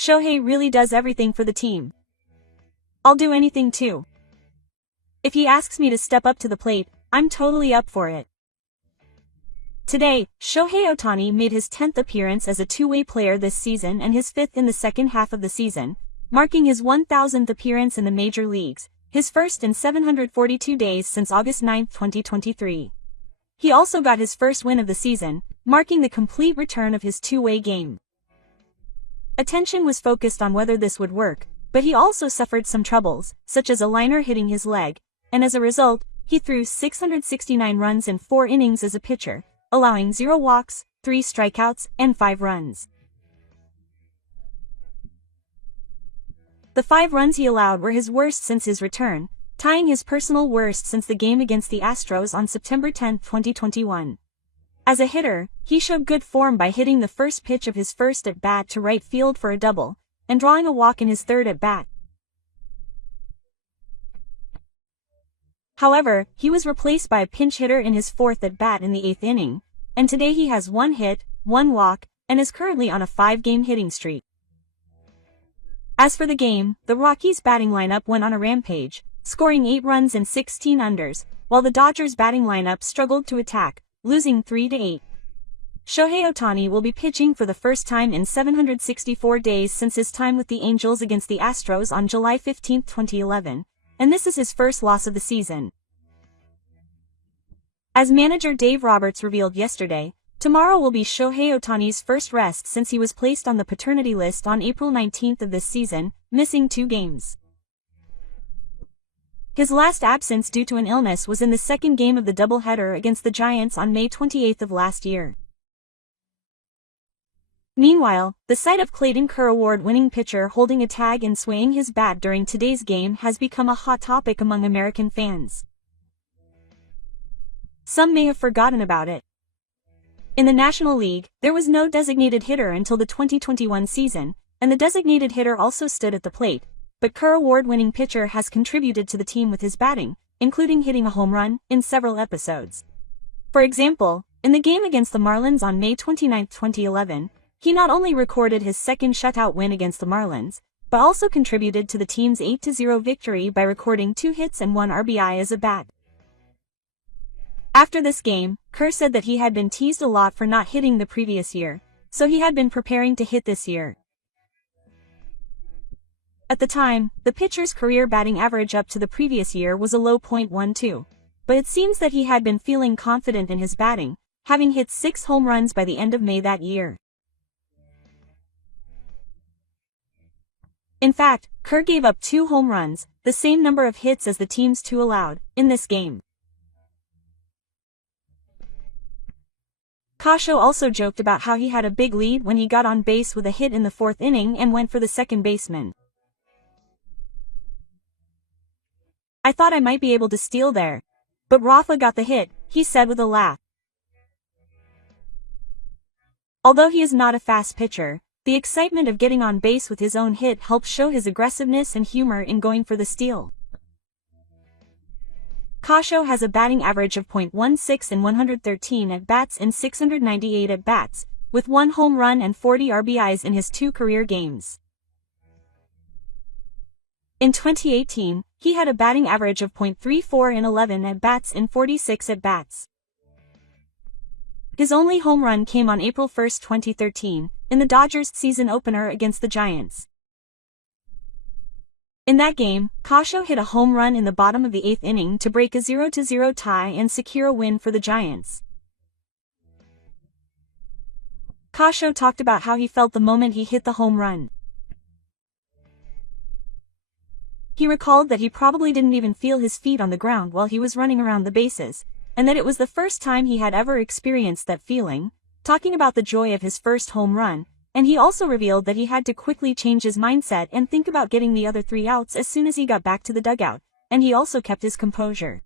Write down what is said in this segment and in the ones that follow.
Shohei really does everything for the team. I'll do anything too. If he asks me to step up to the plate, I'm totally up for it. Today, Shohei Ohtani made his 10th appearance as a two-way player this season and his 5th in the second half of the season, marking his 1,000th appearance in the major leagues, his first in 742 days since August 9, 2023. He also got his first win of the season, marking the complete return of his two-way game. Attention was focused on whether this would work, but he also suffered some troubles, such as a liner hitting his leg, and as a result, he threw 669 runs in 4 innings as a pitcher, allowing 0 walks, 3 strikeouts, and 5 runs. The 5 runs he allowed were his worst since his return, tying his personal worst since the game against the Astros on September 10, 2021. As a hitter, he showed good form by hitting the first pitch of his first at-bat to right field for a double, and drawing a walk in his third at-bat. However, he was replaced by a pinch hitter in his 4th at-bat in the 8th inning, and today he has 1 hit, 1 walk, and is currently on a 5-game hitting streak. As for the game, the Rockies' batting lineup went on a rampage, scoring 8 runs and 16 unders, while the Dodgers' batting lineup struggled to attack, losing 3-8. Shohei Ohtani will be pitching for the first time in 764 days since his time with the Angels against the Astros on July 15, 2011, and this is his first loss of the season. As manager Dave Roberts revealed yesterday, tomorrow will be Shohei Ohtani's first rest since he was placed on the paternity list on April 19 of this season, missing 2 games. His last absence due to an illness was in the second game of the doubleheader against the Giants on May 28 of last year. Meanwhile, the sight of Clayton Kerr award-winning pitcher holding a tag and swaying his bat during today's game has become a hot topic among American fans. Some may have forgotten about it. In the National League, there was no designated hitter until the 2021 season, and the designated hitter also stood at the plate, but Kerr award-winning pitcher has contributed to the team with his batting, including hitting a home run in several episodes. For example, in the game against the Marlins on May 29, 2011, he not only recorded his second shutout win against the Marlins, but also contributed to the team's 8-0 victory by recording 2 hits and 1 RBI as a bat. After this game, Kerr said that he had been teased a lot for not hitting the previous year, so he had been preparing to hit this year. At the time, the pitcher's career batting average up to the previous year was a low .12, but it seems that he had been feeling confident in his batting, having hit 6 home runs by the end of May that year. In fact, Kerr gave up 2 home runs, the same number of hits as the team's 2 allowed, in this game. Karshaw also joked about how he had a big lead when he got on base with a hit in the 4th inning and went for the second baseman. "I thought I might be able to steal there. But Rafa got the hit," he said with a laugh. Although he is not a fast pitcher, the excitement of getting on base with his own hit helps show his aggressiveness and humor in going for the steal. Karshaw has a batting average of .16 in 113 at-bats in 698 at-bats, with 1 home run and 40 RBIs in his 2 career games. In 2018, he had a batting average of .34 in 11 at-bats in 46 at-bats. His only home run came on April 1, 2013, in the Dodgers' season opener against the Giants. In that game, Karshaw hit a home run in the bottom of the 8th inning to break a 0-0 tie and secure a win for the Giants. Karshaw talked about how he felt the moment he hit the home run. He recalled that he probably didn't even feel his feet on the ground while he was running around the bases, and that it was the first time he had ever experienced that feeling, talking about the joy of his first home run, and he also revealed that he had to quickly change his mindset and think about getting the other 3 outs as soon as he got back to the dugout, and he also kept his composure.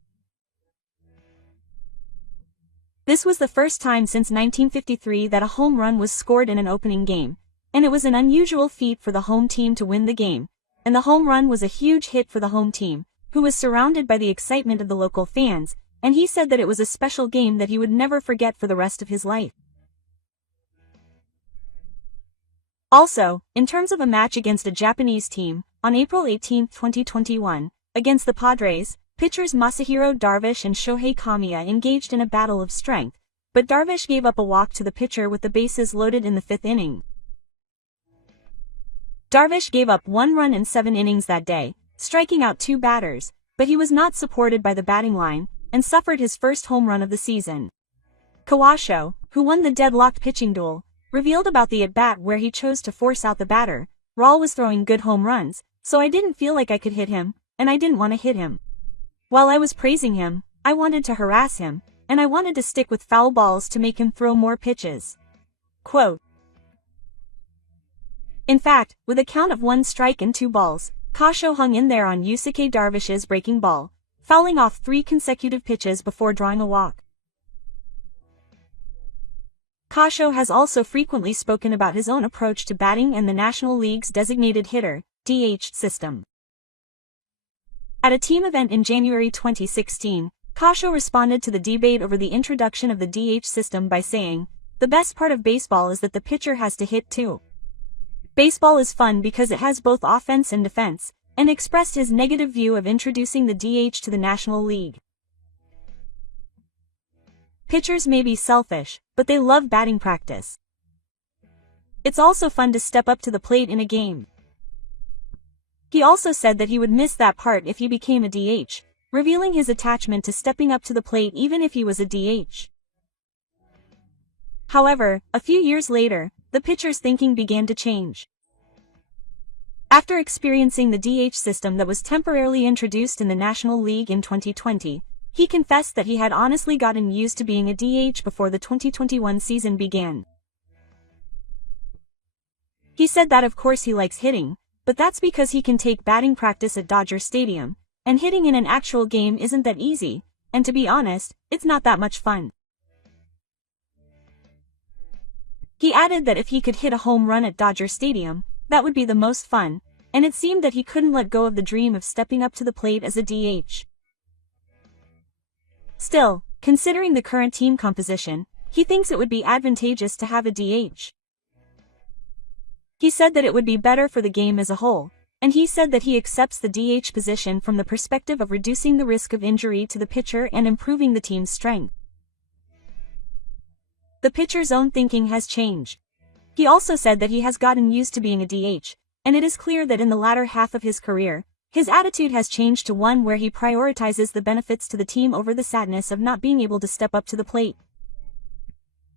This was the first time since 1953 that a home run was scored in an opening game, and it was an unusual feat for the home team to win the game, and the home run was a huge hit for the home team, who was surrounded by the excitement of the local fans, and he said that it was a special game that he would never forget for the rest of his life. Also, in terms of a match against a Japanese team, on April 18, 2021, against the Padres, pitchers Masahiro Darvish and Shohei Kamiya engaged in a battle of strength, but Darvish gave up a walk to the pitcher with the bases loaded in the 5th inning. Darvish gave up 1 run in 7 innings that day, striking out 2 batters, but he was not supported by the batting line, and suffered his first home run of the season. Kawasho, who won the deadlocked pitching duel, revealed about the at-bat where he chose to force out the batter. Raul was throwing good home runs, so I didn't feel like I could hit him, and I didn't want to hit him. While I was praising him, I wanted to harass him, and I wanted to stick with foul balls to make him throw more pitches. Quote. In fact, with a count of 1 strike and 2 balls, Kasho hung in there on Yusuke Darvish's breaking ball, fouling off 3 consecutive pitches before drawing a walk. Kasho has also frequently spoken about his own approach to batting and the National League's designated hitter, DH system. At a team event in January 2016, Kasho responded to the debate over the introduction of the DH system by saying, "The best part of baseball is that the pitcher has to hit too. Baseball is fun because it has both offense and defense," and expressed his negative view of introducing the DH to the National League. Pitchers may be selfish, but they love batting practice. It's also fun to step up to the plate in a game. He also said that he would miss that part if he became a DH, revealing his attachment to stepping up to the plate even if he was a DH. However, a few years later, the pitcher's thinking began to change. After experiencing the DH system that was temporarily introduced in the National League in 2020, he confessed that he had honestly gotten used to being a DH before the 2021 season began. He said that of course he likes hitting, but that's because he can take batting practice at Dodger Stadium, and hitting in an actual game isn't that easy, and to be honest, it's not that much fun. He added that if he could hit a home run at Dodger Stadium, that would be the most fun, and it seemed that he couldn't let go of the dream of stepping up to the plate as a DH. Still, considering the current team composition, he thinks it would be advantageous to have a DH. He said that it would be better for the game as a whole, and he said that he accepts the DH position from the perspective of reducing the risk of injury to the pitcher and improving the team's strength. The pitcher's own thinking has changed. He also said that he has gotten used to being a DH, and it is clear that in the latter half of his career, his attitude has changed to one where he prioritizes the benefits to the team over the sadness of not being able to step up to the plate.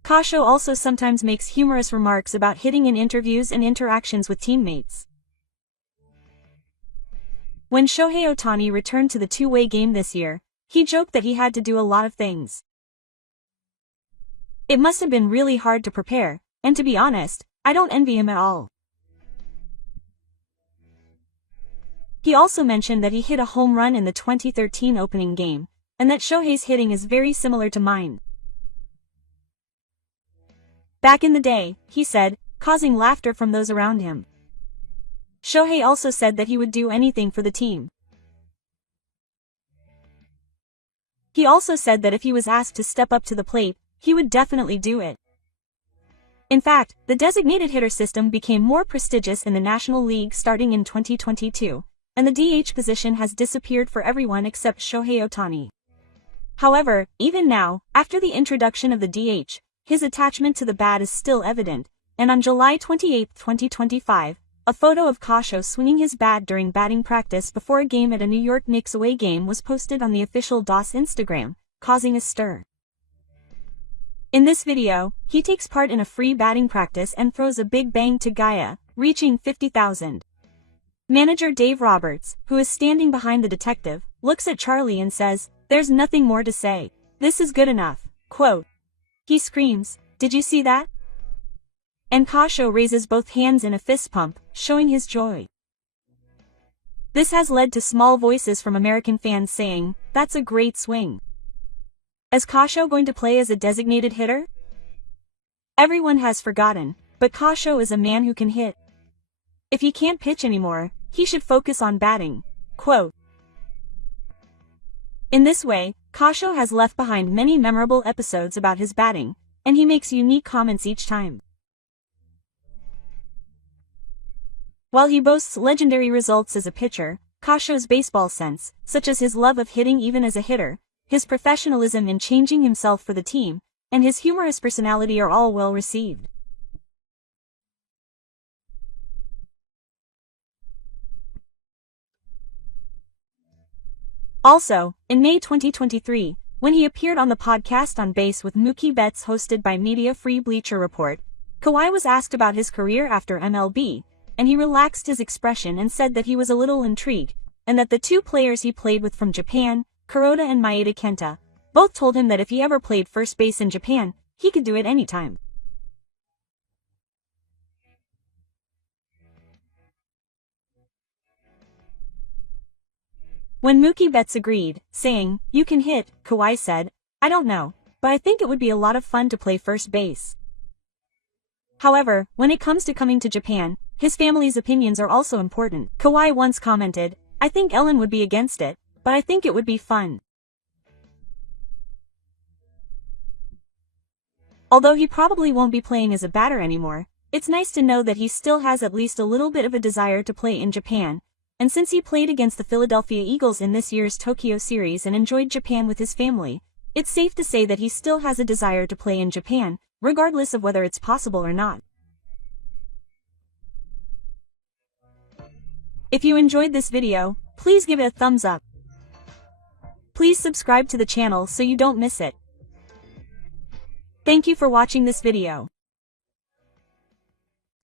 Kasho also sometimes makes humorous remarks about hitting in interviews and interactions with teammates. When Shohei Ohtani returned to the two-way game this year, he joked that he had to do a lot of things. It must have been really hard to prepare, and to be honest, I don't envy him at all. He also mentioned that he hit a home run in the 2013 opening game, and that Shohei's hitting is very similar to mine. Back in the day, he said, causing laughter from those around him. Shohei also said that he would do anything for the team. He also said that if he was asked to step up to the plate, he would definitely do it. In fact, the designated hitter system became more prestigious in the National League starting in 2022, and the DH position has disappeared for everyone except Shohei Ohtani. However, even now, after the introduction of the DH, his attachment to the bat is still evident, and on July 28, 2025, a photo of Kasho swinging his bat during batting practice before a game at a New York Knicks away game was posted on the official DOS Instagram, causing a stir. In this video, he takes part in a free batting practice and throws a big bang to Gaia, reaching 50,000. Manager Dave Roberts, who is standing behind the detective, looks at Charlie and says, "There's nothing more to say. This is good enough." Quote. He screams, "Did you see that?" And Kasho raises both hands in a fist pump, showing his joy. This has led to small voices from American fans saying, "That's a great swing. Is Kasho going to play as a designated hitter?" Everyone has forgotten, but Kasho is a man who can hit. If he can't pitch anymore, he should focus on batting. Quote. In this way, Kasho has left behind many memorable episodes about his batting, and he makes unique comments each time. While he boasts legendary results as a pitcher, Karsho's baseball sense, such as his love of hitting even as a hitter, his professionalism in changing himself for the team, and his humorous personality are all well received. Also, in May 2023, when he appeared on the podcast On Base with Mookie Betts hosted by Media Free Bleacher Report, Kawhi was asked about his career after MLB, and he relaxed his expression and said that he was a little intrigued, and that the two players he played with from Japan, Kuroda and Maeda Kenta, both told him that if he ever played first base in Japan, he could do it anytime. When Mookie Betts agreed, saying, "You can hit," Kawhi said, "I don't know, but I think it would be a lot of fun to play first base." However, when it comes to coming to Japan, his family's opinions are also important. Kawhi once commented, "I think Ellen would be against it, but I think it would be fun." Although he probably won't be playing as a batter anymore, it's nice to know that he still has at least a little bit of a desire to play in Japan, and since he played against the Philadelphia Eagles in this year's Tokyo series and enjoyed Japan with his family, it's safe to say that he still has a desire to play in Japan, regardless of whether it's possible or not. If you enjoyed this video, please give it a thumbs up. Please subscribe to the channel so you don't miss it. Thank you for watching this video.